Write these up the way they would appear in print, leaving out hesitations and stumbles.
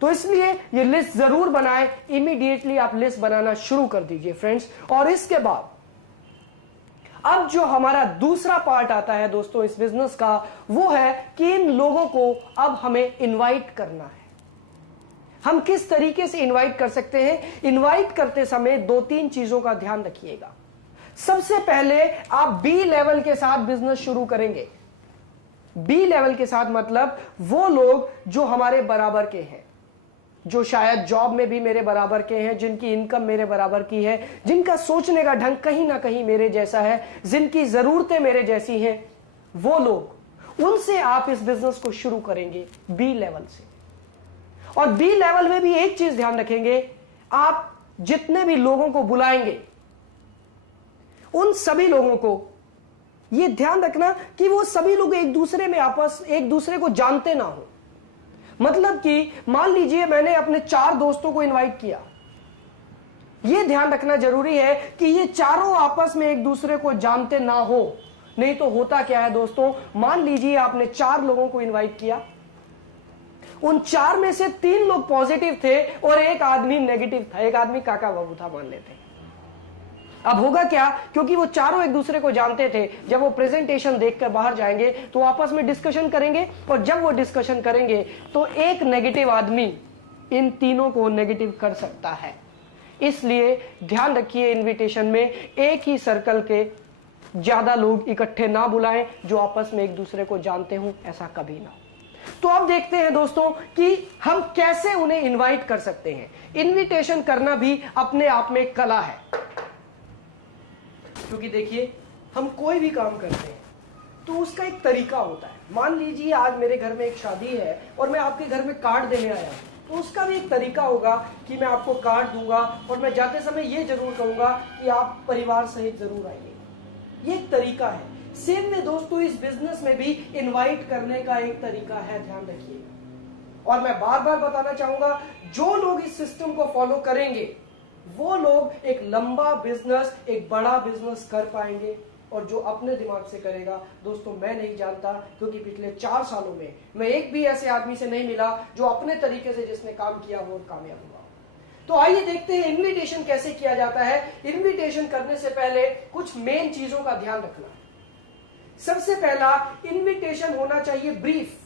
तो इसलिए ये लिस्ट जरूर बनाएं, इमीडिएटली आप लिस्ट बनाना शुरू कर दीजिए फ्रेंड्स। और इसके बाद अब जो हमारा दूसरा पार्ट आता है दोस्तों इस बिजनेस का, वो है कि इन लोगों को अब हमें इनवाइट करना है। हम किस तरीके से इनवाइट कर सकते हैं? इनवाइट करते समय 2-3 चीजों का ध्यान रखिएगा। सबसे पहले आप बी लेवल के साथ बिजनेस शुरू करेंगे। बी लेवल के साथ मतलब वो लोग जो हमारे बराबर के हैं, जो शायद जॉब में भी मेरे बराबर के हैं, जिनकी इनकम मेरे बराबर की है, जिनका सोचने का ढंग कहीं ना कहीं मेरे जैसा है, जिनकी जरूरतें मेरे जैसी हैं, वो लोग, उनसे आप इस बिजनेस को शुरू करेंगे बी लेवल से। और बी लेवल में भी एक चीज ध्यान रखेंगे, आप जितने भी लोगों को बुलाएंगे उन सभी लोगों को यह ध्यान रखना कि वो सभी लोग एक दूसरे को जानते ना हो। मतलब कि मान लीजिए मैंने अपने 4 दोस्तों को इनवाइट किया, यह ध्यान रखना जरूरी है कि ये चारों आपस में एक दूसरे को जानते ना हो। नहीं तो होता क्या है दोस्तों, मान लीजिए आपने 4 लोगों को इनवाइट किया, उन 4 में से 3 लोग पॉजिटिव थे और एक आदमी नेगेटिव था, एक आदमी काका बाबू था मान लेते हैं। अब होगा क्या, क्योंकि वो चारों एक दूसरे को जानते थे, जब वो प्रेजेंटेशन देखकर बाहर जाएंगे तो आपस में डिस्कशन करेंगे, और जब वो डिस्कशन करेंगे तो एक नेगेटिव आदमी इन तीनों को नेगेटिव कर सकता है। इसलिए ध्यान रखिए, इनविटेशन में एक ही सर्कल के ज्यादा लोग इकट्ठे ना बुलाएं जो आपस में एक दूसरे को जानते हो, ऐसा कभी ना हो। तो अब देखते हैं दोस्तों कि हम कैसे उन्हें इनवाइट कर सकते हैं। इनविटेशन करना भी अपने आप में कला है, क्योंकि देखिए हम कोई भी काम करते हैं तो उसका एक तरीका होता है। मान लीजिए आज मेरे घर में एक शादी है और मैं आपके घर में कार्ड देने आया हूं, तो उसका भी एक तरीका होगा कि मैं आपको कार्ड दूंगा और मैं जाते समय ये जरूर कहूंगा कि आप परिवार सहित जरूर आइए। ये एक तरीका है। सेम में दोस्तों इस बिजनेस में भी इनवाइट करने का एक तरीका है, ध्यान रखिएगा। और मैं बार बार बताना चाहूंगा, जो लोग इस सिस्टम को फॉलो करेंगे वो लोग एक लंबा बिजनेस, एक बड़ा बिजनेस कर पाएंगे। और जो अपने दिमाग से करेगा दोस्तों, मैं नहीं जानता, क्योंकि पिछले 4 सालों में मैं एक भी ऐसे आदमी से नहीं मिला जो अपने तरीके से जिसने काम किया वो कामयाब हुआ। तो आइए देखते हैं इनविटेशन कैसे किया जाता है। इनविटेशन करने से पहले कुछ मेन चीजों का ध्यान रखना है। सबसे पहला, इनविटेशन होना चाहिए ब्रीफ।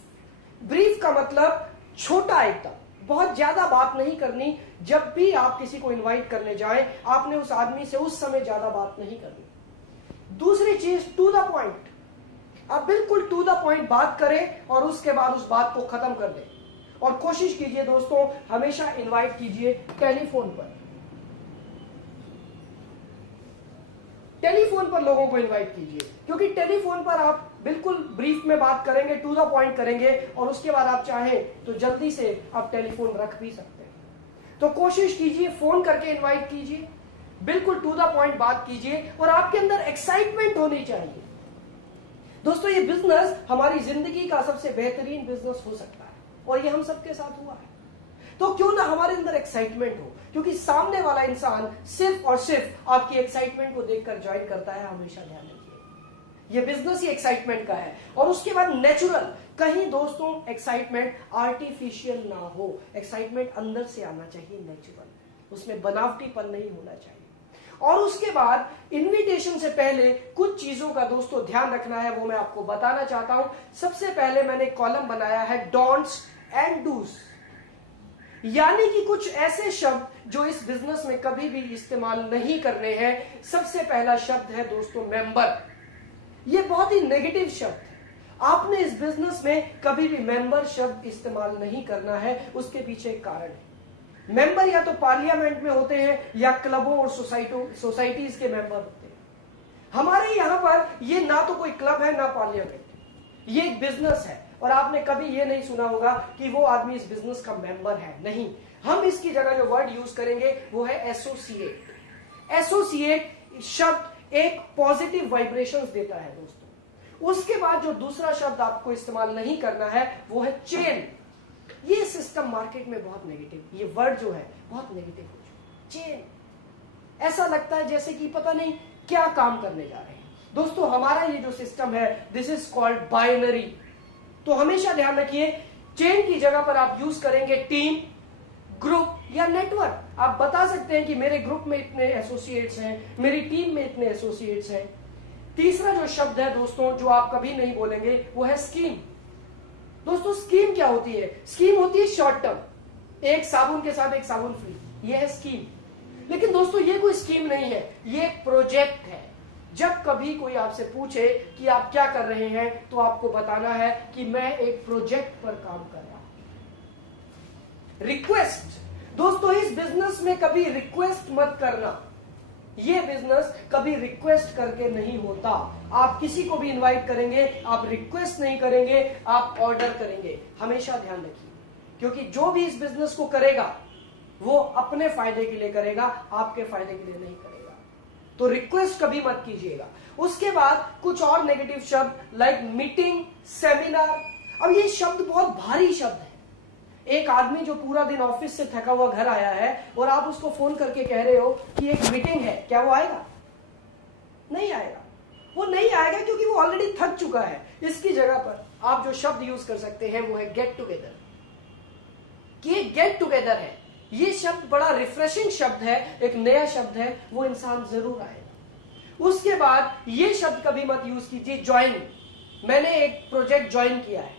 ब्रीफ का मतलब छोटा, एकदम बहुत ज्यादा बात नहीं करनी। जब भी आप किसी को इनवाइट करने जाएं, आपने उस आदमी से उस समय ज्यादा बात नहीं करनी। दूसरी चीज, टू द पॉइंट। आप बिल्कुल टू द पॉइंट बात करें और उसके बाद उस बात को खत्म कर दें। और कोशिश कीजिए दोस्तों, हमेशा इनवाइट कीजिए टेलीफोन पर। टेलीफोन पर लोगों को इनवाइट कीजिए, क्योंकि टेलीफोन पर आप बिल्कुल ब्रीफ में बात करेंगे, टू द पॉइंट करेंगे, और उसके बाद आप चाहें तो जल्दी से आप टेलीफोन रख भी सकते हैं। तो कोशिश कीजिए, फोन करके इनवाइट कीजिए, बिल्कुल टू द पॉइंट बात कीजिए, और आपके अंदर एक्साइटमेंट होनी चाहिए। दोस्तों, ये बिजनेस हमारी जिंदगी का सबसे बेहतरीन बिजनेस हो सकता है, और ये हम सबके साथ हुआ है। तो क्यों ना हमारे अंदर एक्साइटमेंट हो, क्योंकि सामने वाला इंसान सिर्फ और सिर्फ आपकी एक्साइटमेंट को देखकर ज्वाइन करता है। हमेशा ध्यान रखिए, ये बिजनेस ही एक्साइटमेंट का है। और उसके बाद नेचुरल, कहीं दोस्तों एक्साइटमेंट आर्टिफिशियल ना हो। एक्साइटमेंट अंदर से आना चाहिए, नेचुरल, उसमें बनावटीपन नहीं होना चाहिए। और उसके बाद इनविटेशन से पहले कुछ चीजों का दोस्तों ध्यान रखना है, वो मैं आपको बताना चाहता हूं। सबसे पहले मैंने कॉलम बनाया है डोंट्स एंड डूज, यानी कि कुछ ऐसे शब्द जो इस बिजनेस में कभी भी इस्तेमाल नहीं करने हैं। सबसे पहला शब्द है दोस्तों मेंबर। यह बहुत ही नेगेटिव शब्द है। आपने इस बिजनेस में कभी भी मेंबर शब्द इस्तेमाल नहीं करना है। उसके पीछे एक कारण है। मेंबर या तो पार्लियामेंट में होते हैं या क्लबों और सोसाइटीज के मेंबर होते हैं। हमारे यहां पर ये ना तो कोई क्लब है ना पार्लियामेंट, ये एक बिजनेस है। और आपने कभी ये नहीं सुना होगा कि वो आदमी इस बिजनेस का मेंबर है, नहीं। हम इसकी जगह जो वर्ड यूज करेंगे वो है एसोसिएट। एसोसिएट शब्द एक पॉजिटिव वाइब्रेशंस देता है दोस्तों। उसके बाद जो दूसरा शब्द आपको इस्तेमाल नहीं करना है वो है चेन। ये सिस्टम मार्केट में बहुत नेगेटिव, ये वर्ड जो है बहुत नेगेटिव हो चुका। चेन, ऐसा लगता है जैसे कि पता नहीं क्या काम करने जा रहे हैं। दोस्तों, हमारा ये जो सिस्टम है, दिस इज कॉल्ड बाइनरी। तो हमेशा ध्यान रखिए, चेन की जगह पर आप यूज करेंगे टीम, ग्रुप या नेटवर्क। आप बता सकते हैं कि मेरे ग्रुप में इतने एसोसिएट्स हैं, मेरी टीम में इतने एसोसिएट्स हैं। तीसरा जो शब्द है दोस्तों जो आप कभी नहीं बोलेंगे वो है स्कीम। दोस्तों स्कीम क्या होती है? स्कीम होती है शॉर्ट टर्म, एक साबुन के साथ एक साबुन फ्री, ये है स्कीम। लेकिन दोस्तों ये कोई स्कीम नहीं है, ये एक प्रोजेक्ट है। जब कभी कोई आपसे पूछे कि आप क्या कर रहे हैं तो आपको बताना है कि मैं एक प्रोजेक्ट पर काम कर रहा हूं। रिक्वेस्ट, दोस्तों इस बिजनेस में कभी रिक्वेस्ट मत करना। ये बिजनेस कभी रिक्वेस्ट करके नहीं होता। आप किसी को भी इनवाइट करेंगे, आप रिक्वेस्ट नहीं करेंगे, आप ऑर्डर करेंगे। हमेशा ध्यान रखिए, क्योंकि जो भी इस बिजनेस को करेगा वो अपने फायदे के लिए करेगा, आपके फायदे के लिए नहीं करेगा। तो रिक्वेस्ट कभी मत कीजिएगा। उसके बाद कुछ और नेगेटिव शब्द लाइक मीटिंग, सेमिनार। अब ये शब्द बहुत भारी शब्द है। एक आदमी जो पूरा दिन ऑफिस से थका हुआ घर आया है और आप उसको फोन करके कह रहे हो कि एक मीटिंग है, क्या वो आएगा? नहीं आएगा। वो नहीं आएगा क्योंकि वो ऑलरेडी थक चुका है। इसकी जगह पर आप जो शब्द यूज कर सकते हैं वो है गेट टुगेदर। कि गेट टुगेदर है, ये शब्द बड़ा रिफ्रेशिंग शब्द है, एक नया शब्द है, वो इंसान जरूर आएगा। उसके बाद ये शब्द कभी मत यूज कीजिए ज्वाइन। मैंने एक प्रोजेक्ट ज्वाइन किया है,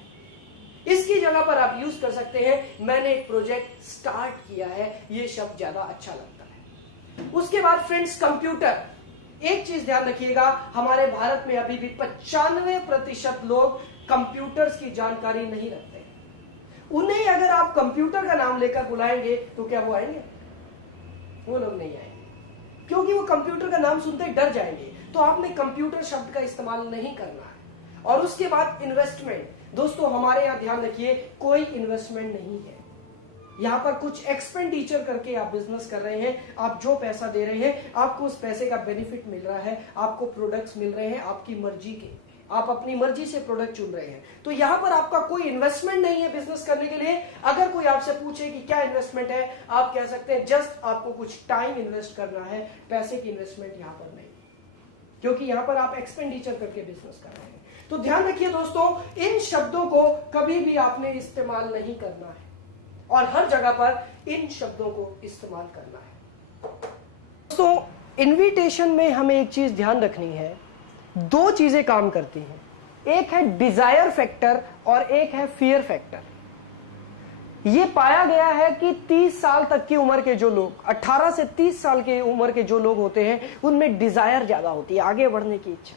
इसकी जगह पर आप यूज कर सकते हैं मैंने एक प्रोजेक्ट स्टार्ट किया है। ये शब्द ज्यादा अच्छा लगता है। उसके बाद फ्रेंड्स कंप्यूटर। एक चीज ध्यान रखिएगा, हमारे भारत में अभी भी 95% लोग कंप्यूटर्स की जानकारी नहीं रखते। उन्हें अगर आप कंप्यूटर का नाम लेकर बुलाएंगे तो क्या वो आएंगे? वो लोग नहीं आएंगे, क्योंकि वो कंप्यूटर का नाम सुनते ही डर जाएंगे। तो आपने कंप्यूटर शब्द का इस्तेमाल नहीं करना है। और उसके बाद इन्वेस्टमेंट। दोस्तों हमारे यहां ध्यान रखिए, कोई इन्वेस्टमेंट नहीं है। यहां पर कुछ एक्सपेंडिचर करके आप बिजनेस कर रहे हैं। आप जो पैसा दे रहे हैं आपको उस पैसे का बेनिफिट मिल रहा है, आपको प्रोडक्ट्स मिल रहे हैं आपकी मर्जी के, आप अपनी मर्जी से प्रोडक्ट चुन रहे हैं। तो यहां पर आपका कोई इन्वेस्टमेंट नहीं है बिजनेस करने के लिए। अगर कोई आपसे पूछे कि क्या इन्वेस्टमेंट है, आप कह सकते हैं जस्ट आपको कुछ टाइम इन्वेस्ट करना है, पैसे की इन्वेस्टमेंट यहां पर नहीं, क्योंकि यहां पर आप एक्सपेंडिचर करके बिजनेस कर रहे हैं। तो ध्यान रखिए दोस्तों, इन शब्दों को कभी भी आपने इस्तेमाल नहीं करना है और हर जगह पर इन शब्दों को इस्तेमाल करना है। दोस्तों इनविटेशन में हमें एक चीज ध्यान रखनी है, दो चीजें काम करती हैं, एक है डिजायर फैक्टर और एक है फियर फैक्टर। यह पाया गया है कि 30 साल तक की उम्र के जो लोग, 18 से 30 साल की उम्र के जो लोग होते हैं उनमें डिजायर ज्यादा होती है, आगे बढ़ने की इच्छा,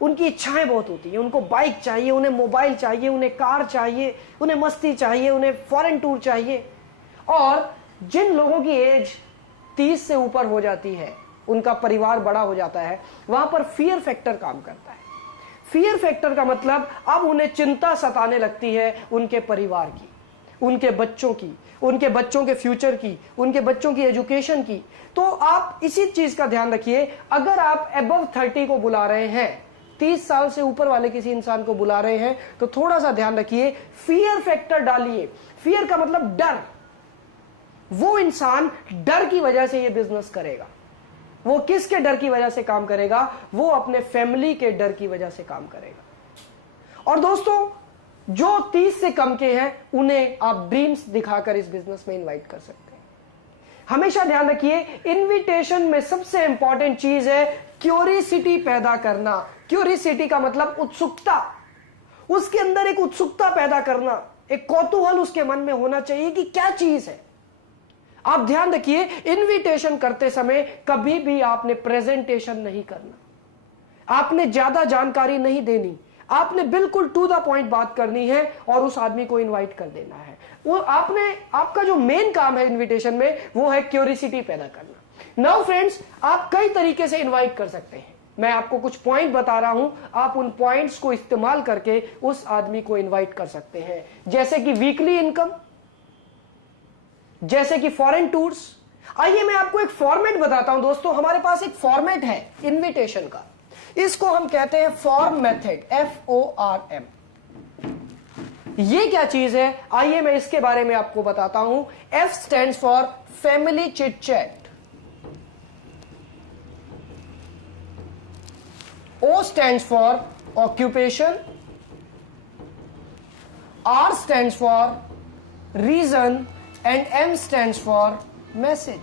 उनकी इच्छाएं बहुत होती हैं। उनको बाइक चाहिए, उन्हें मोबाइल चाहिए, उन्हें कार चाहिए, उन्हें मस्ती चाहिए, उन्हें फॉरेन टूर चाहिए। और जिन लोगों की एज 30 से ऊपर हो जाती है, उनका परिवार बड़ा हो जाता है, वहां पर फियर फैक्टर काम करता है। फियर फैक्टर का मतलब अब उन्हें चिंता सताने लगती है उनके परिवार की, उनके बच्चों की, उनके बच्चों के फ्यूचर की, उनके बच्चों की एजुकेशन की। तो आप इसी चीज का ध्यान रखिए, अगर आप अबव 30 को बुला रहे हैं, 30 साल से ऊपर वाले किसी इंसान को बुला रहे हैं, तो थोड़ा सा ध्यान रखिए, फियर फैक्टर डालिए। फियर का मतलब डर। वो इंसान डर की वजह से ये बिजनेस करेगा। वो किसके डर की वजह से काम करेगा? वो अपने फैमिली के डर की वजह से काम करेगा। और दोस्तों जो 30 से कम के हैं उन्हें आप ड्रीम्स दिखाकर इस बिजनेस में इनवाइट कर सकते हैं। हमेशा ध्यान रखिए, इनविटेशन में सबसे इंपॉर्टेंट चीज है क्यूरियोसिटी पैदा करना। क्यूरियोसिटी का मतलब उत्सुकता, उसके अंदर एक उत्सुकता पैदा करना, एक कौतूहल उसके मन में होना चाहिए कि क्या चीज है। आप ध्यान रखिए, इनविटेशन करते समय कभी भी आपने प्रेजेंटेशन नहीं करना, आपने ज्यादा जानकारी नहीं देनी, आपने बिल्कुल टू द पॉइंट बात करनी है और उस आदमी को इनवाइट कर देना है। वो आपका जो मेन काम है इनविटेशन में वो है क्यूरियोसिटी पैदा करना। नाउ फ्रेंड्स, आप कई तरीके से इनवाइट कर सकते हैं। मैं आपको कुछ पॉइंट बता रहा हूं, आप उन पॉइंट्स को इस्तेमाल करके उस आदमी को इनवाइट कर सकते हैं, जैसे कि वीकली इनकम, जैसे कि फॉरेन टूर्स। आइए मैं आपको एक फॉर्मेट बताता हूं दोस्तों। हमारे पास एक फॉर्मेट है इनविटेशन का, इसको हम कहते हैं फॉर्म मेथड, FORM। ये क्या चीज है, आइए मैं इसके बारे में आपको बताता हूं। F stands for family chit chat, O stands for occupation, R stands for reason, and M stands for message.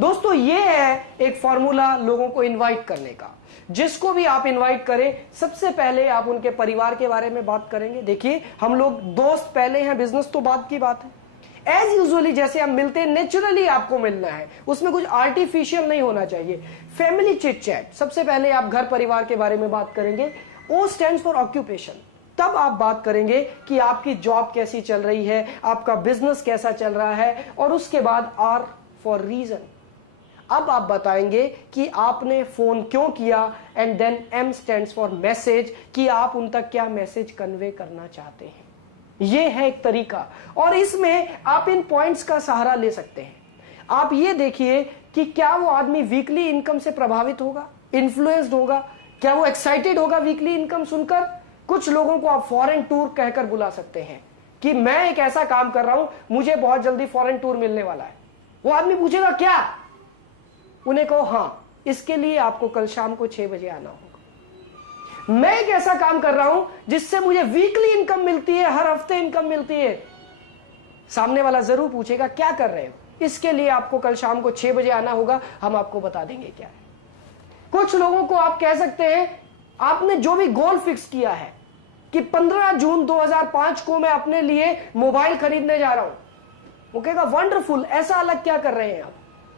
दोस्तों ये है एक फॉर्मूला लोगों को इनवाइट करने का। जिसको भी आप इनवाइट करें, सबसे पहले आप उनके परिवार के बारे में बात करेंगे। देखिए हम लोग दोस्त पहले हैं, बिजनेस तो बाद की बात है। एज यूजुअली जैसे हम मिलते हैं, नेचुरली आपको मिलना है, उसमें कुछ आर्टिफिशियल नहीं होना चाहिए। फैमिली चिट चैट, सबसे पहले आप घर परिवार के बारे में बात करेंगे। O स्टैंड्स फॉर ऑक्यूपेशन, तब आप बात करेंगे कि आपकी जॉब कैसी चल रही है, आपका बिजनेस कैसा चल रहा है, और उसके बाद R फॉर रीजन, अब आप बताएंगे कि आपने फोन क्यों किया, and then M stands for message, कि आप उन तक क्या मैसेज कन्वे करना चाहते हैं। यह है एक तरीका, और इसमें आप इन पॉइंट्स का सहारा ले सकते हैं। आप ये देखिए कि क्या वो आदमी वीकली इनकम से प्रभावित होगा, इन्फ्लुएंस्ड होगा, क्या वो एक्साइटेड होगा वीकली इनकम सुनकर। कुछ लोगों को आप फॉरेन टूर कहकर बुला सकते हैं कि मैं एक ऐसा काम कर रहा हूं, मुझे बहुत जल्दी फॉरेन टूर मिलने वाला है। वो आदमी पूछेगा क्या, उन्हें कहो हाँ, इसके लिए आपको कल शाम को 6 बजे आना होगा। मैं एक ऐसा काम कर रहा हूं जिससे मुझे वीकली इनकम मिलती है, हर हफ्ते इनकम मिलती है। सामने वाला जरूर पूछेगा क्या कर रहे हो, इसके लिए आपको कल शाम को 6 बजे आना होगा, हम आपको बता देंगे क्या है। कुछ लोगों को आप कह सकते हैं, आपने जो भी गोल फिक्स किया है कि 15 जून 2005 को मैं अपने लिए मोबाइल खरीदने जा रहा हूं, वो कहेगा वंडरफुल, ऐसा अलग क्या कर रहे हैं आप,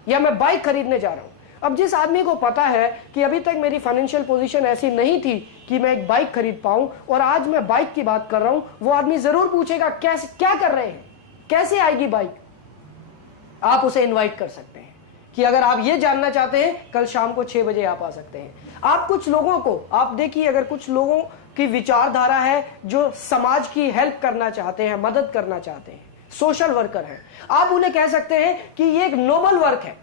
या मैं बाइक खरीदने जा रहा हूं। अब जिस आदमी को पता है कि अभी तक मेरी फाइनेंशियल पोजीशन ऐसी नहीं थी कि मैं एक बाइक खरीद पाऊं, और आज मैं बाइक की बात कर रहा हूं, वो आदमी जरूर पूछेगा कैसे, क्या कर रहे हैं, कैसे आएगी बाइक। आप उसे इनवाइट कर सकते हैं कि अगर आप ये जानना चाहते हैं, कल शाम को 6 बजे आप आ सकते हैं। आप कुछ लोगों को, आप देखिए अगर कुछ लोगों की विचारधारा है जो समाज की हेल्प करना चाहते हैं, मदद करना चाहते हैं, सोशल वर्कर हैं, आप उन्हें कह सकते हैं कि ये एक नोबल वर्क है,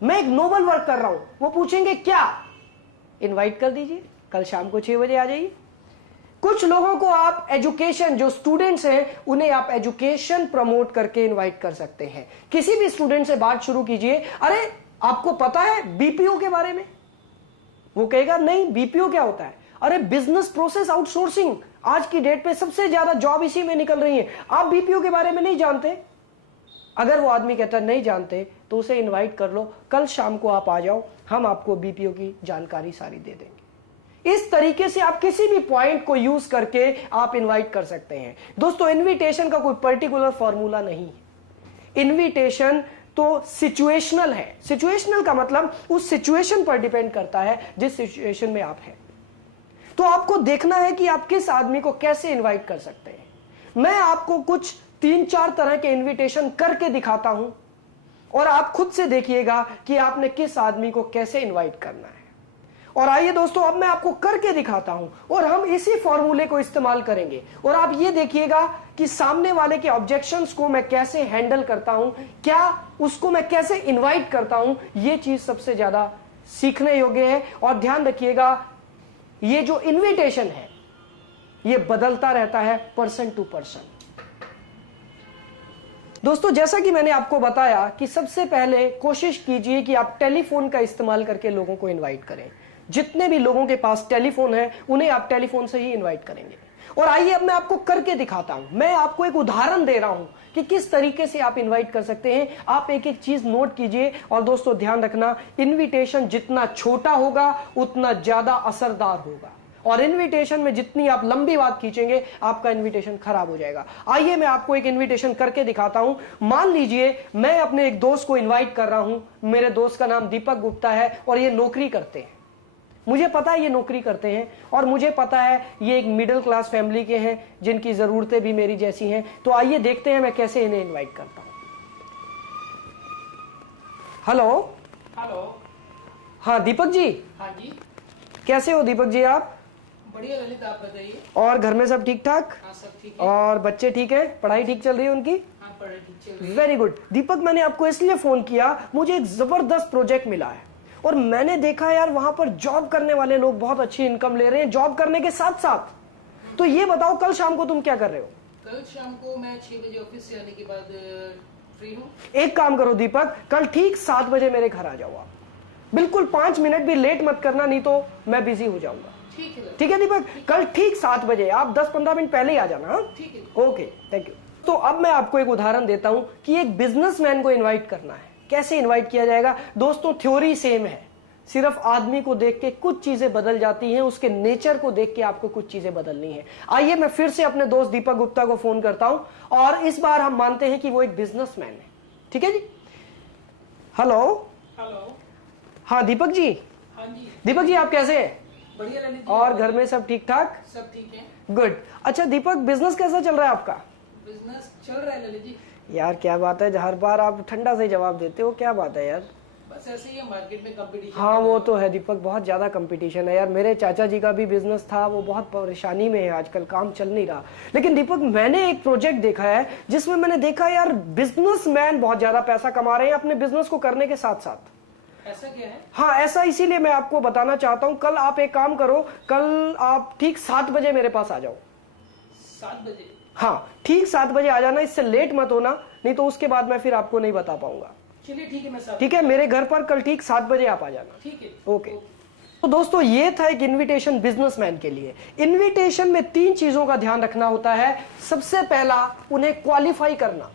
मैं एक नोबल वर्क कर रहा हूं। वो पूछेंगे क्या, इनवाइट कर दीजिए, कल शाम को 6 बजे आ जाइए। कुछ लोगों को आप एजुकेशन, जो स्टूडेंट्स हैं उन्हें आप एजुकेशन प्रमोट करके इनवाइट कर सकते हैं। किसी भी स्टूडेंट से बात शुरू कीजिए, अरे आपको पता है बीपीओ के बारे में, वो कहेगा नहीं बीपीओ क्या होता है, अरे बिजनेस प्रोसेस आउटसोर्सिंग, आज की डेट पे सबसे ज्यादा जॉब इसी में निकल रही है, आप बीपीओ के बारे में नहीं जानते। अगर वो आदमी कहता है नहीं जानते, तो उसे इनवाइट कर लो, कल शाम को आप आ जाओ, हम आपको बीपीओ की जानकारी सारी दे देंगे। इस तरीके से आप किसी भी पॉइंट को यूज करके आप इनवाइट कर सकते हैं। दोस्तों इनविटेशन का कोई पर्टिकुलर फॉर्मूला नहीं है। इनविटेशन तो सिचुएशनल है। सिचुएशनल का मतलब उस सिचुएशन पर डिपेंड करता है जिस सिचुएशन में आप हैं। तो आपको देखना है कि आप किस आदमी को कैसे इनवाइट कर सकते हैं। मैं आपको कुछ 3-4 तरह के इनविटेशन करके दिखाता हूं, और आप खुद से देखिएगा कि आपने किस आदमी को कैसे इनवाइट करना है। और आइए दोस्तों, अब मैं आपको करके दिखाता हूं, और हम इसी फॉर्मूले को इस्तेमाल करेंगे, और आप ये देखिएगा कि सामने वाले के ऑब्जेक्शंस को मैं कैसे हैंडल करता हूं, क्या उसको मैं कैसे इनवाइट करता हूं। ये चीज सबसे ज्यादा सीखने योग्य है। और ध्यान रखिएगा, ये जो इनविटेशन है ये बदलता रहता है पर्सन टू पर्सन। दोस्तों जैसा कि मैंने आपको बताया कि सबसे पहले कोशिश कीजिए कि आप टेलीफोन का इस्तेमाल करके लोगों को इनवाइट करें। जितने भी लोगों के पास टेलीफोन है उन्हें आप टेलीफोन से ही इनवाइट करेंगे। और आइए अब मैं आपको करके दिखाता हूं। मैं आपको एक उदाहरण दे रहा हूं कि किस तरीके से आप इनवाइट कर सकते हैं। आप एक एक चीज नोट कीजिए। और दोस्तों ध्यान रखना, इनविटेशन जितना छोटा होगा उतना ज्यादा असरदार होगा, और इनविटेशन में जितनी आप लंबी बात खींचेंगे आपका इनविटेशन खराब हो जाएगा। आइए मैं आपको एक इनविटेशन करके दिखाता हूं। मान लीजिए मैं अपने एक दोस्त को इनवाइट कर रहा हूं। मेरे दोस्त का नाम दीपक गुप्ता है और ये नौकरी करते हैं। मुझे पता है ये नौकरी करते हैं, और मुझे पता है ये एक मिडिल क्लास फैमिली के हैं जिनकी जरूरतें भी मेरी जैसी हैं। तो आइए देखते हैं मैं कैसे इन्हें इनवाइट करता हूं। हेलो। हेलो। हाँ दीपक जी। हाँ जी। कैसे हो दीपक जी आप? बढ़िया ललित, आप बताइए। और घर में सब ठीक ठाक? हाँ सब ठीक है। और बच्चे ठीक है? पढ़ाई ठीक चल रही है उनकी? हाँ पढ़ाई ठीक चल रही है। Very good. दीपक मैंने आपको इसलिए फोन किया, मुझे एक जबरदस्त प्रोजेक्ट मिला है, और मैंने देखा यार वहां पर जॉब करने वाले लोग बहुत अच्छी इनकम ले रहे हैं जॉब करने के साथ साथ। तो ये बताओ कल शाम को तुम क्या कर रहे हो? कल शाम को मैं 6 बजे ऑफिस से आने के बाद फ्री हूँ। एक काम करो दीपक, कल ठीक 7 बजे मेरे घर आ जाओ आप। बिल्कुल 5 मिनट भी लेट मत करना, नहीं तो मैं बिजी हो जाऊंगा। ठीक है दीपक? कल ठीक 7 बजे आप 10-15 मिनट पहले ही आ जाना। हाँ ठीक है। Okay, thank you. तो अब मैं आपको एक उदाहरण देता हूं कि एक बिजनेसमैन को इनवाइट करना है, कैसे इनवाइट किया जाएगा। दोस्तों थ्योरी सेम है, सिर्फ आदमी को देख के कुछ चीजें बदल जाती हैं, उसके नेचर को देख के आपको कुछ चीजें बदलनी है। आइए मैं फिर से अपने दोस्त दीपक गुप्ता को फोन करता हूं और इस बार हम मानते हैं कि वो एक बिजनेसमैन है। ठीक है जी। हेलो। हेलो। हाँ दीपक जी। हाँ जी। दीपक जी आप कैसे हैं? बढ़िया ललित जी। और घर में सब ठीक ठाक? सब ठीक है। गुड। अच्छा दीपक, बिजनेस कैसा चल रहा है आपका? बिजनेस चल रहा है ललित जी। यार क्या बात है, हर बार आप ठंडा से जवाब देते हो, क्या बात है यार? बस ऐसे ही है, मार्केट में कंपटीशन। हाँ वो तो है दीपक, बहुत ज्यादा कंपटीशन है यार। मेरे चाचा जी का भी बिजनेस था, वो बहुत परेशानी में है आजकल, काम चल नहीं रहा। लेकिन दीपक मैंने एक प्रोजेक्ट देखा है जिसमें मैंने देखा यार बिजनेसमैन बहुत ज्यादा पैसा कमा रहे हैं अपने बिजनेस को करने के साथ साथ। ऐसा क्या है? हाँ ऐसा इसीलिए मैं आपको बताना चाहता हूँ। कल आप एक काम करो, कल आप ठीक 7 बजे मेरे पास आ जाओ। 7 बजे? हाँ ठीक 7 बजे आ जाना, इससे लेट मत होना, नहीं तो उसके बाद मैं फिर आपको नहीं बता पाऊंगा। चलिए ठीक है, मैं 7। ठीक है, मेरे घर पर कल ठीक 7 बजे आप आ जाना। ठीक है। ओके। तो दोस्तों ये था एक इनविटेशन बिजनेसमैन के लिए। इनविटेशन में 3 चीजों का ध्यान रखना होता है। सबसे पहला, उन्हें क्वालिफाई करना।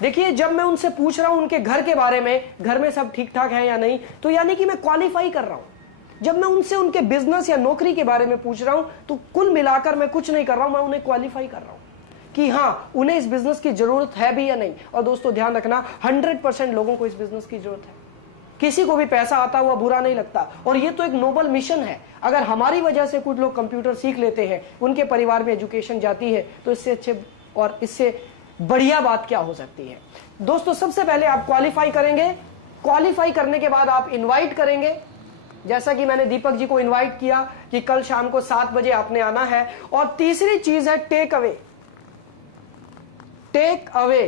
देखिए जब मैं उनसे पूछ रहा हूं उनके घर के बारे में, घर में सब ठीक ठाक है या नहीं, तो यानी कि मैं क्वालिफाई कर रहा हूं। जब मैं उनसे उनके बिजनेस या नौकरी के बारे में पूछ रहा हूं तो कुल मिलाकर मैं कुछ नहीं कर रहा हूं, मैं उन्हें क्वालिफाई कर रहा हूं कि हाँ उन्हें इस बिजनेस की जरूरत है भी या नहीं। और दोस्तों ध्यान रखना, 100% लोगों को इस बिजनेस की जरूरत है। किसी को भी पैसा आता हुआ बुरा नहीं लगता, और ये तो एक नोबल मिशन है। अगर हमारी वजह से कुछ लोग कंप्यूटर सीख लेते हैं, उनके परिवार में एजुकेशन जाती है, तो इससे अच्छे और इससे बढ़िया बात क्या हो सकती है। दोस्तों सबसे पहले आप क्वालिफाई करेंगे, क्वालिफाई करने के बाद आप इनवाइट करेंगे। जैसा कि मैंने दीपक जी को इनवाइट किया कि कल शाम को 7 बजे आपने आना है। और तीसरी चीज है टेक अवे। टेक अवे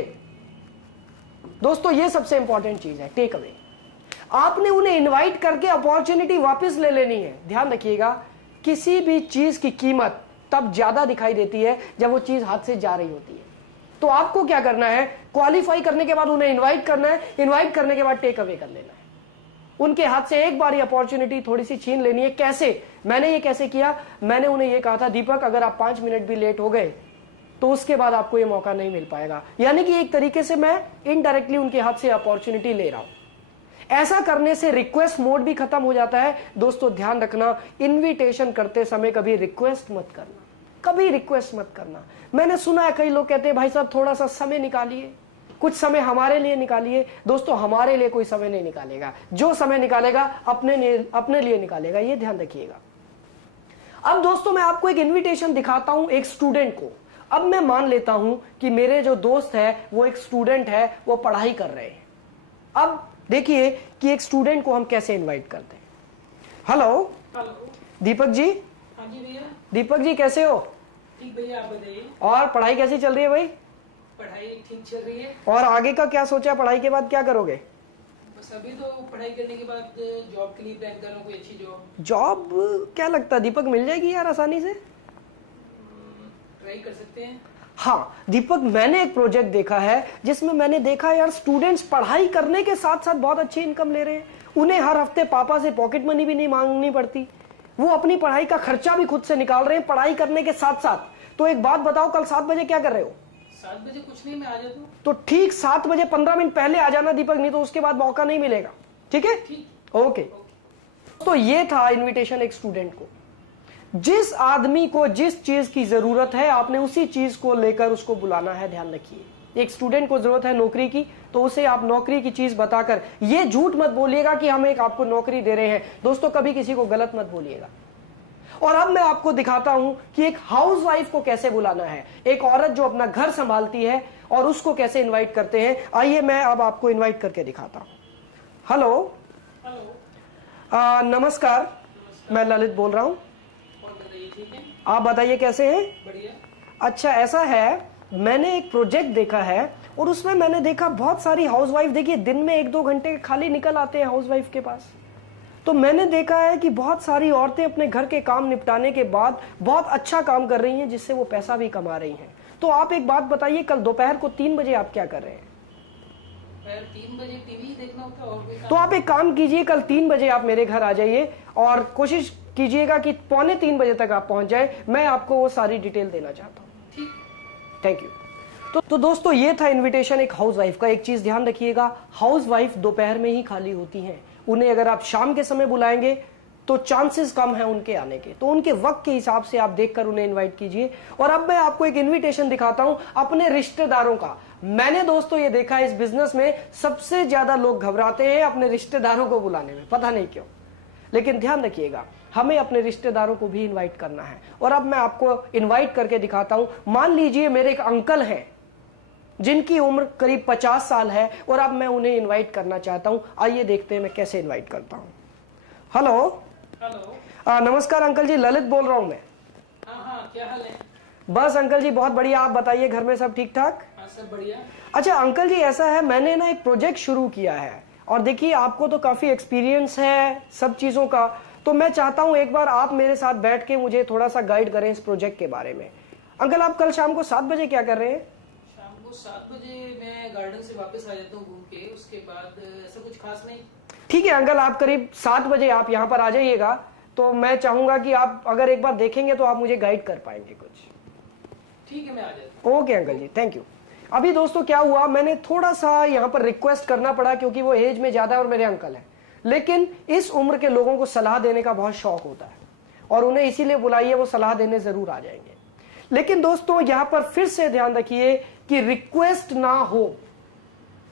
दोस्तों ये सबसे इंपॉर्टेंट चीज है, टेक अवे। आपने उन्हें इनवाइट करके अपॉर्चुनिटी वापस ले लेनी है। ध्यान रखिएगा, किसी भी चीज की कीमत तब ज्यादा दिखाई देती है जब वो चीज हाथ से जा रही होती है। तो आपको क्या करना है, क्वालिफाई करने के बाद उन्हें इनवाइट करना है, इनवाइट करने के बाद टेक अवे कर लेना है। उनके हाथ से एक बार ये अपॉर्चुनिटी थोड़ी सी छीन लेनी है। कैसे? मैंने ये कैसे किया, मैंने उन्हें ये कहा था दीपक अगर आप 5 मिनट भी लेट हो गए तो उसके बाद आपको ये मौका नहीं मिल पाएगा। यानी कि एक तरीके से मैं इनडायरेक्टली उनके हाथ से अपॉर्चुनिटी ले रहा हूं। ऐसा करने से रिक्वेस्ट मोड भी खत्म हो जाता है। दोस्तों ध्यान रखना, इनविटेशन करते समय कभी रिक्वेस्ट मत करना, कभी रिक्वेस्ट मत करना। मैंने सुना है कई लोग कहते हैं भाई साहब थोड़ा सा समय निकालिए, कुछ समय हमारे लिए निकालिए। दोस्तों हमारे लिए कोई समय नहीं निकालेगा, जो समय निकालेगा अपने लिए निकालेगा, ये ध्यान रखिएगा। अब दोस्तों मैं आपको एक इनविटेशन दिखाता हूं एक स्टूडेंट को। अब मैं मान लेता हूं कि मेरे जो दोस्त है वो एक स्टूडेंट है, वो पढ़ाई कर रहे हैं। अब देखिए कि एक स्टूडेंट को हम कैसे इनवाइट करते हैं। हेलो। हेलो दीपक जी। हाँ जी भैया। दीपक जी कैसे हो? ठीक भैया, आप बताइए। और पढ़ाई कैसी चल रही है भाई? पढ़ाई ठीक चल रही है। और आगे का क्या सोचा, पढ़ाई के बाद क्या करोगे? बस अभी तो पढ़ाई करने के बाद जॉब के लिए अप्लाई कर रहा हूँ, कोई अच्छी जॉब। जॉब क्या लगता है दीपक मिल जाएगी यार आसानी से? ट्राई कर सकते हैं। हाँ दीपक, मैंने एक प्रोजेक्ट देखा है जिसमें मैंने देखा यार स्टूडेंट्स पढ़ाई करने के साथ साथ बहुत अच्छी इनकम ले रहे हैं। उन्हें हर हफ्ते पापा से पॉकेट मनी भी नहीं मांगनी पड़ती, वो अपनी पढ़ाई का खर्चा भी खुद से निकाल रहे हैं पढ़ाई करने के साथ साथ। तो एक बात बताओ, कल 7 बजे क्या कर रहे हो? 7 बजे कुछ नहीं, मैं आ जाता हूँ। तो ठीक 7 बजे 15 मिनट पहले आ जाना दीपक, नहीं तो उसके बाद मौका नहीं मिलेगा। ठीक है? ठीक। ओके। तो ये था इनविटेशन एक स्टूडेंट को। जिस आदमी को जिस चीज की जरूरत है आपने उसी चीज को लेकर उसको बुलाना है। ध्यान रखिए, एक स्टूडेंट को जरूरत है नौकरी की, तो उसे आप नौकरी की चीज बताकर ये झूठ मत बोलिएगा कि हम एक आपको नौकरी दे रहे हैं। दोस्तों कभी किसी को गलत मत बोलिएगा। और अब मैं आपको दिखाता हूं कि एक हाउसवाइफ को कैसे बुलाना है, एक औरत जो अपना घर संभालती है और उसको कैसे इनवाइट करते हैं। आइए मैं अब आपको इनवाइट करके दिखाता हूं। हेलो। हेलो। नमस्कार, मैं ललित बोल रहा हूं। और बताइए, ठीक है? आप बताइए कैसे हैं? बढ़िया। अच्छा ऐसा है, मैंने एक प्रोजेक्ट देखा है और उसमें मैंने देखा बहुत सारी हाउसवाइफ, देखिए दिन में 1-2 घंटे खाली निकल आते हैं हाउसवाइफ के पास। तो मैंने देखा है कि बहुत सारी औरतें अपने घर के काम निपटाने के बाद बहुत अच्छा काम कर रही हैं, जिससे वो पैसा भी कमा रही हैं। तो आप एक बात बताइए, कल दोपहर को 3 बजे आप क्या कर रहे हैं? 3 बजे टीवी देखना होता है और कोई काम? तो आप एक काम कीजिए, कल 3 बजे आप मेरे घर आ जाइए और कोशिश कीजिएगा कि 2:45 बजे तक आप पहुंच जाए। मैं आपको वो सारी डिटेल देना चाहता हूँ। ठीक। Thank you. तो दोस्तों ये था इनविटेशन एक हाउसवाइफ का। एक चीज ध्यान रखिएगा, हाउसवाइफ दोपहर में ही खाली होती हैं। उन्हें अगर आप शाम के समय बुलाएंगे तो चांसेस कम है उनके आने के, तो उनके वक्त के हिसाब से आप देखकर उन्हें इनवाइट कीजिए। और अब मैं आपको एक इनविटेशन दिखाता हूं अपने रिश्तेदारों का। मैंने दोस्तों ये देखा इस बिजनेस में सबसे ज्यादा लोग घबराते हैं अपने रिश्तेदारों को बुलाने में, पता नहीं क्यों। लेकिन ध्यान रखिएगा, हमें अपने रिश्तेदारों को भी इनवाइट करना है। और अब मैं आपको इनवाइट करके दिखाता हूं। मान लीजिए मेरे एक अंकल हैं जिनकी उम्र करीब 50 साल है और अब मैं उन्हें इनवाइट करना चाहता हूं। आइए देखते हैं मैं कैसे इनवाइट करता हूं। हेलो नमस्कार अंकल जी, ललित बोल रहा हूं मैं। हाँ, क्या हाल है? बस अंकल जी बहुत बढ़िया, आप बताइए घर में सब ठीक ठाक? हाँ, सब बढ़िया। अच्छा अंकल जी, ऐसा है मैंने ना एक प्रोजेक्ट शुरू किया है और देखिए आपको तो काफी एक्सपीरियंस है सब चीजों का, तो मैं चाहता हूं एक बार आप मेरे साथ बैठ के मुझे थोड़ा सा गाइड करें इस प्रोजेक्ट के बारे में। अंकल आप कल शाम को 7 बजे क्या कर रहे हैं? शाम को 7 बजे मैं गार्डन से वापस आ जाता हूँ घूम के, उसके बाद ऐसा कुछ खास नहीं। ठीक है अंकल, आप करीब 7 बजे आप यहाँ पर आ जाइएगा। तो मैं चाहूंगा कि आप अगर एक बार देखेंगे तो आप मुझे गाइड कर पाएंगे कुछ। ठीक है, मैं आ जाता हूँ। Okay uncle ji, thank you. अभी दोस्तों क्या हुआ, मैंने थोड़ा सा यहाँ पर रिक्वेस्ट करना पड़ा क्योंकि वो एज में ज्यादा है और मेरे अंकल हैं, लेकिन इस उम्र के लोगों को सलाह देने का बहुत शौक होता है और उन्हें इसीलिए बुलाइए, वो सलाह देने जरूर आ जाएंगे। लेकिन दोस्तों यहाँ पर फिर से ध्यान रखिए कि रिक्वेस्ट ना हो,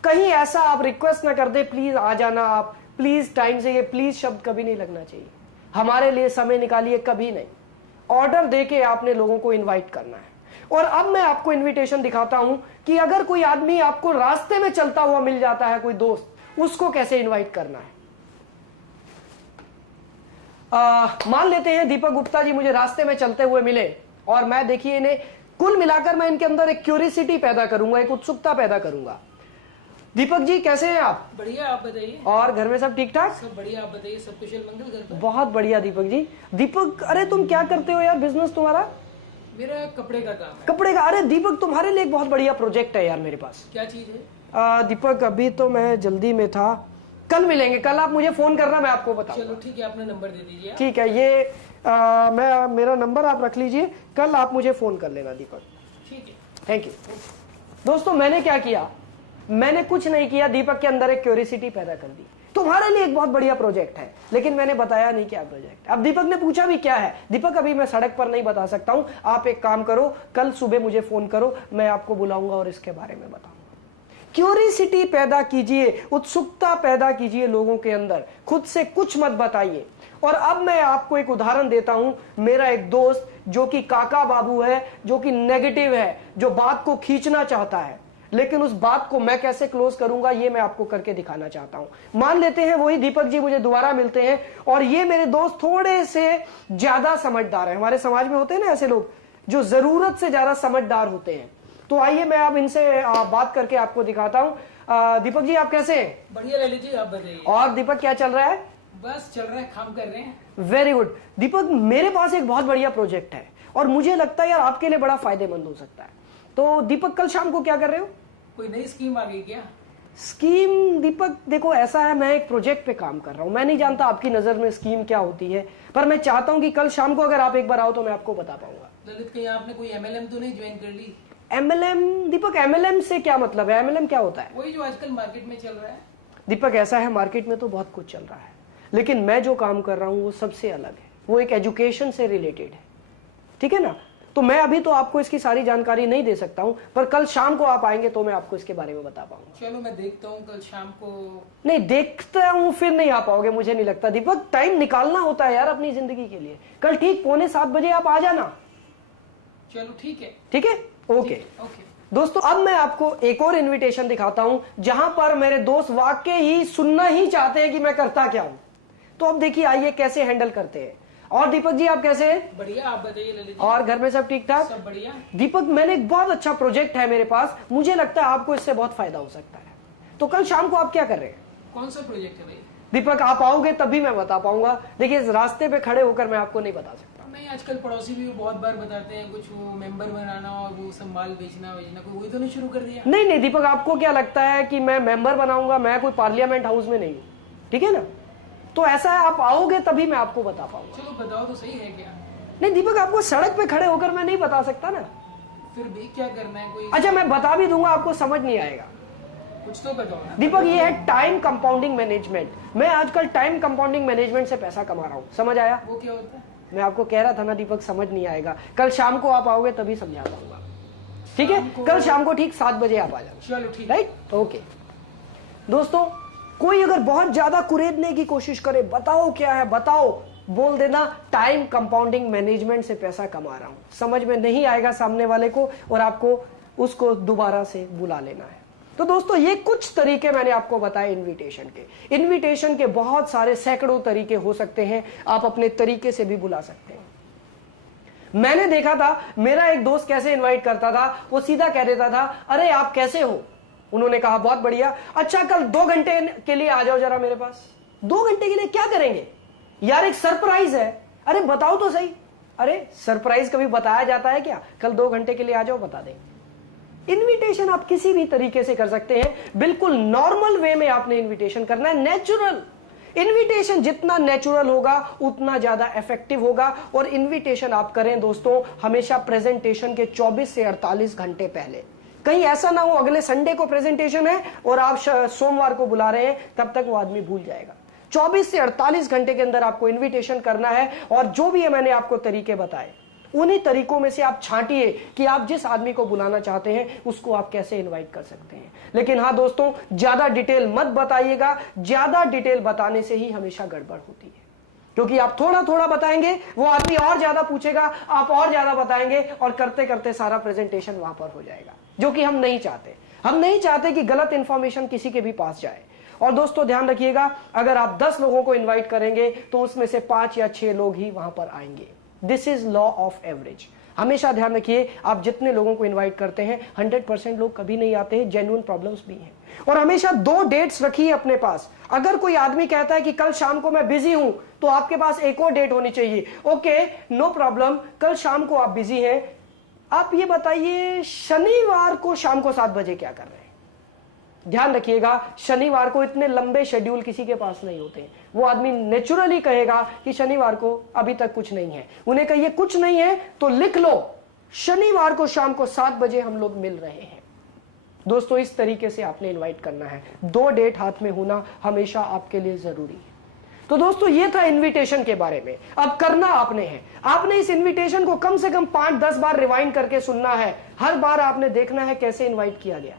कहीं ऐसा आप रिक्वेस्ट ना कर दे प्लीज आ जाना आप, प्लीज टाइम से, ये प्लीज शब्द कभी नहीं लगना चाहिए। हमारे लिए समय निकालिए, कभी नहीं। ऑर्डर देके आपने लोगों को इनवाइट करना है। और अब मैं आपको इनविटेशन दिखाता हूं कि अगर कोई आदमी आपको रास्ते में चलता हुआ मिल जाता है, कोई दोस्त, उसको कैसे इनवाइट करना है। मान लेते हैं दीपक गुप्ता जी मुझे रास्ते में चलते हुए मिले और मैं देखिए इन्हें कुल मिलाकर मैं इनके अंदर एक क्यूरियोसिटी पैदा करूंगा, एक उत्सुकता पैदा करूंगा। दीपक जी कैसे हैं आप? बढ़िया, आप बताइए। और घर में सब ठीक ठाक? सब बढ़िया, आप बताइए, सब कुशल मंगल घर पर? बहुत बढ़िया दीपक जी। दीपक अरे तुम क्या करते हो यार, बिजनेस तुम्हारा? मेरा कपड़े का काम है। कपड़े का? अरे दीपक तुम्हारे लिए एक बहुत बढ़िया प्रोजेक्ट है यार मेरे पास। क्या चीज है? दीपक अभी तो मैं जल्दी में था, कल मिलेंगे, कल आप मुझे फोन करना, मैं आपको बताऊंगा। चलो ठीक है, अपना नंबर दे दीजिए। ठीक है, ये मेरा नंबर आप रख लीजिए, कल आप मुझे फोन कर लेना दीपक। ठीक है, थैंक यू। दोस्तों मैंने क्या किया, मैंने कुछ नहीं किया, दीपक के अंदर एक क्यूरियोसिटी पैदा कर दी। तुम्हारे लिए एक बहुत बढ़िया प्रोजेक्ट है, लेकिन मैंने बताया नहीं क्या प्रोजेक्ट। अब दीपक ने पूछा भी क्या है। दीपक अभी मैं सड़क पर नहीं बता सकता हूं, आप एक काम करो, कल सुबह मुझे फोन करो, मैं आपको बुलाऊंगा और इसके बारे में बताऊंगा। क्यूरियोसिटी पैदा कीजिए, उत्सुकता पैदा कीजिए लोगों के अंदर, खुद से कुछ मत बताइए। और अब मैं आपको एक उदाहरण देता हूं। मेरा एक दोस्त जो कि काका बाबू है, जो कि नेगेटिव है, जो बात को खींचना चाहता है, लेकिन उस बात को मैं कैसे क्लोज करूंगा ये मैं आपको करके दिखाना चाहता हूं। मान लेते हैं वही दीपक जी मुझे दोबारा मिलते हैं और ये मेरे दोस्त थोड़े से ज्यादा समझदार हैं। हमारे समाज में होते हैं ना ऐसे लोग जो जरूरत से ज्यादा समझदार होते हैं। तो आइए मैं अब इनसे बात करके आपको दिखाता हूं। दीपक जी आप कैसे हैं? बढ़िया ललित जी, आप बताइए। और दीपक क्या चल रहा है? बस चल रहा है, काम कर रहे हैं। Very good. दीपक मेरे पास एक बहुत बढ़िया प्रोजेक्ट है और मुझे लगता है यार आपके लिए बड़ा फायदेमंद हो सकता है। तो दीपक कल शाम को क्या कर रहे हो? कोई नई स्कीम आ गई क्या? स्कीम? दीपक देखो ऐसा है, मैं एक प्रोजेक्ट पे काम कर रहा हूं, मैं नहीं जानता आपकी नजर में स्कीम क्या होती है, पर मैं चाहता हूं कि कल शाम को अगर आप एक बार आओ तो मैं आपको बता पाऊंगा। ललित कहीं आपने कोई MLM तो नहीं ज्वाइन कर ली? MLM? दीपक MLM से क्या मतलब है? MLM क्या होता है? वही जो आजकल मार्केट में चल रहा है। दीपक ऐसा है, मार्केट में तो बहुत कुछ चल रहा है, लेकिन मैं जो काम कर रहा हूं वो सबसे अलग है, वो एक एजुकेशन से रिलेटेड है, ठीक है ना। तो मैं अभी तो आपको इसकी सारी जानकारी नहीं दे सकता हूं, पर कल शाम को आप आएंगे तो मैं आपको इसके बारे में बता पाऊंगा। चलो मैं देखता हूँ कल शाम को। नहीं देखता हूं फिर नहीं आ पाओगे, मुझे नहीं लगता। दीपक टाइम निकालना होता है यार अपनी जिंदगी के लिए। कल ठीक 6:45 आप आ जाना। चलो ठीक है। ठीक है, ओके ओके। दोस्तों अब मैं आपको एक और इनविटेशन दिखाता हूं जहां पर मेरे दोस्त वाकई ही सुनना ही चाहते हैं कि मैं करता क्या हूं। तो अब देखिए आइए कैसे हैंडल करते हैं। और दीपक जी आप कैसे हैं? बढ़िया, आप बताइए ललित जी। और घर में सब ठीक ठाक? सब बढ़िया। दीपक मैंने एक बहुत अच्छा प्रोजेक्ट है मेरे पास, मुझे लगता है आपको इससे बहुत फायदा हो सकता है। तो कल शाम को आप क्या कर रहे हैं? कौन सा प्रोजेक्ट है भाई? दीपक आप आओगे तभी मैं बता पाऊंगा। देखिए इस रास्ते पे खड़े होकर मैं आपको नहीं बता सकता। नहीं, आजकल पड़ोसी भी बहुत बार बताते हैं कुछ, वो मेंबर बनाना और वो सब माल बेचना कोई वही तो नहीं शुरू कर दिया? नहीं नहीं दीपक, आपको क्या लगता है कि मैं मेंबर बनाऊंगा? मैं कोई पार्लियामेंट हाउस में नहीं हूँ, ठीक है ना। तो ऐसा है, आप आओगे तभी मैं आपको बता पाऊंगा। चलो बताओ तो सही है क्या? नहीं दीपक, आपको सड़क पे खड़े होकर मैं नहीं बता सकता ना। फिर भी क्या करना है कोई? अच्छा, मैं बता भी दूंगा, आपको समझ नहीं आएगा। कुछ तो बताओ ना दीपक, ये है टाइम कंपाउंडिंग मैनेजमेंट। मैं आजकल टाइम कंपाउंडिंग मैनेजमेंट से पैसा कमा रहा हूं, समझ आया? वो क्या होता है? मैं आपको कह रहा था ना दीपक, समझ नहीं आएगा, कल शाम को आप आओगे तभी समझा पाऊंगा, ठीक है? कल शाम को ठीक 7 बजे आप आ जाना। चलो ठीक, राइट, ओके। दोस्तों, कोई अगर बहुत ज्यादा कुरेदने की कोशिश करे, बताओ क्या है बताओ, बोल देना टाइम कंपाउंडिंग मैनेजमेंट से पैसा कमा रहा हूं। समझ में नहीं आएगा सामने वाले को और आपको उसको दोबारा से बुला लेना है। तो दोस्तों, ये कुछ तरीके मैंने आपको बताए इनविटेशन के। इनविटेशन के बहुत सारे सैकड़ों तरीके हो सकते हैं, आप अपने तरीके से भी बुला सकते हैं। मैंने देखा था मेरा एक दोस्त कैसे इनवाइट करता था, वो सीधा कह देता था, अरे आप कैसे हो? उन्होंने कहा बहुत बढ़िया, अच्छा कल 2 घंटे के लिए आ जाओ जरा मेरे पास। 2 घंटे के लिए क्या करेंगे यार? एक सरप्राइज है। अरे बताओ तो सही। अरे सरप्राइज कभी बताया जाता है क्या? कल 2 घंटे के लिए आ जाओ, बता देंगे। इनविटेशन आप किसी भी तरीके से कर सकते हैं, बिल्कुल नॉर्मल वे में आपने इनविटेशन करना है, नेचुरल। इनविटेशन जितना नेचुरल होगा उतना ज्यादा इफेक्टिव होगा। और इनविटेशन आप करें दोस्तों हमेशा प्रेजेंटेशन के 24 से 48 घंटे पहले। कहीं ऐसा ना हो अगले संडे को प्रेजेंटेशन है और आप सोमवार को बुला रहे हैं, तब तक वो आदमी भूल जाएगा। 24 से 48 घंटे के अंदर आपको इनविटेशन करना है। और जो भी है मैंने आपको तरीके बताए, उन्हीं तरीकों में से आप छांटिए कि आप जिस आदमी को बुलाना चाहते हैं उसको आप कैसे इनवाइट कर सकते हैं। लेकिन हाँ दोस्तों, ज्यादा डिटेल मत बताइएगा, ज्यादा डिटेल बताने से ही हमेशा गड़बड़ होती है। क्योंकि आप थोड़ा थोड़ा बताएंगे, वो आदमी और ज्यादा पूछेगा, आप और ज्यादा बताएंगे और करते करते सारा प्रेजेंटेशन वहां पर हो जाएगा, जो कि हम नहीं चाहते। हम नहीं चाहते कि गलत इंफॉर्मेशन किसी के भी पास जाए। और दोस्तों ध्यान रखिएगा, अगर आप 10 लोगों को इनवाइट करेंगे तो उसमें से 5 या 6 लोग ही वहां पर आएंगे। This is law of average. हमेशा ध्यान रखिए, आप जितने लोगों को इनवाइट करते हैं 100% लोग कभी नहीं आते हैं, जेन्युइन प्रॉब्लम्स भी हैं। और हमेशा 2 डेट्स रखिए अपने पास। अगर कोई आदमी कहता है कि कल शाम को मैं बिजी हूं, तो आपके पास एक और डेट होनी चाहिए। ओके, नो प्रॉब्लम, कल शाम को आप बिजी हैं, आप ये बताइए शनिवार को शाम को 7 बजे क्या कर रहे हैं? ध्यान रखिएगा, शनिवार को इतने लंबे शेड्यूल किसी के पास नहीं होते। वो आदमी नेचुरली कहेगा कि शनिवार को अभी तक कुछ नहीं है। उन्हें कहिए कुछ नहीं है तो लिख लो, शनिवार को शाम को 7 बजे हम लोग मिल रहे हैं। दोस्तों, इस तरीके से आपने इनवाइट करना है। 2 डेट हाथ में होना हमेशा आपके लिए जरूरी है। तो दोस्तों, ये था इनविटेशन के बारे में। अब करना आपने है, आपने इस इनविटेशन को कम से कम 5-10 बार रिवाइंड करके सुनना है। हर बार आपने देखना है कैसे इनवाइट किया गया।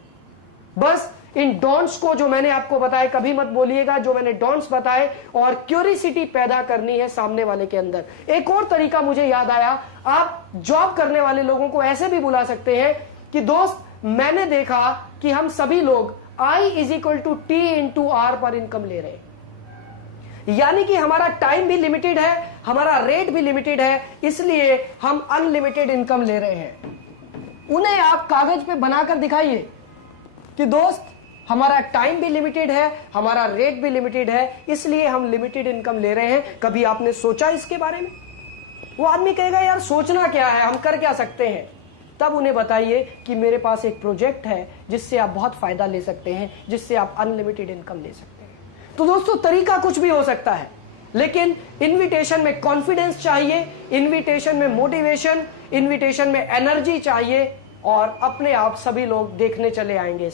बस इन डॉन्ट्स को जो मैंने आपको बताए कभी मत बोलिएगा, जो मैंने डॉन्ट्स बताए, और क्यूरियोसिटी पैदा करनी है सामने वाले के अंदर। एक और तरीका मुझे याद आया, आप जॉब करने वाले लोगों को ऐसे भी बुला सकते हैं कि दोस्त, मैंने देखा कि हम सभी लोग I = T/R पर इनकम ले रहे हैं। यानी कि हमारा टाइम भी लिमिटेड है, हमारा रेट भी लिमिटेड है, इसलिए हम अनलिमिटेड इनकम ले रहे हैं। उन्हें आप कागज पे बनाकर दिखाइए कि दोस्त, हमारा टाइम भी लिमिटेड है, हमारा रेट भी लिमिटेड है, इसलिए हम लिमिटेड इनकम ले रहे हैं। कभी आपने सोचा इसके बारे में? वो आदमी कहेगा यार सोचना क्या है, हम कर क्या सकते हैं? तब उन्हें बताइए कि मेरे पास एक प्रोजेक्ट है जिससे आप बहुत फायदा ले सकते हैं, जिससे आप अनलिमिटेड इनकम ले सकते हैं। तो दोस्तों, तरीका कुछ भी हो सकता है, लेकिन इनविटेशन में कॉन्फिडेंस चाहिए, इनविटेशन में मोटिवेशन, इनविटेशन में एनर्जी चाहिए, और अपने आप सभी लोग देखने चले आएंगे।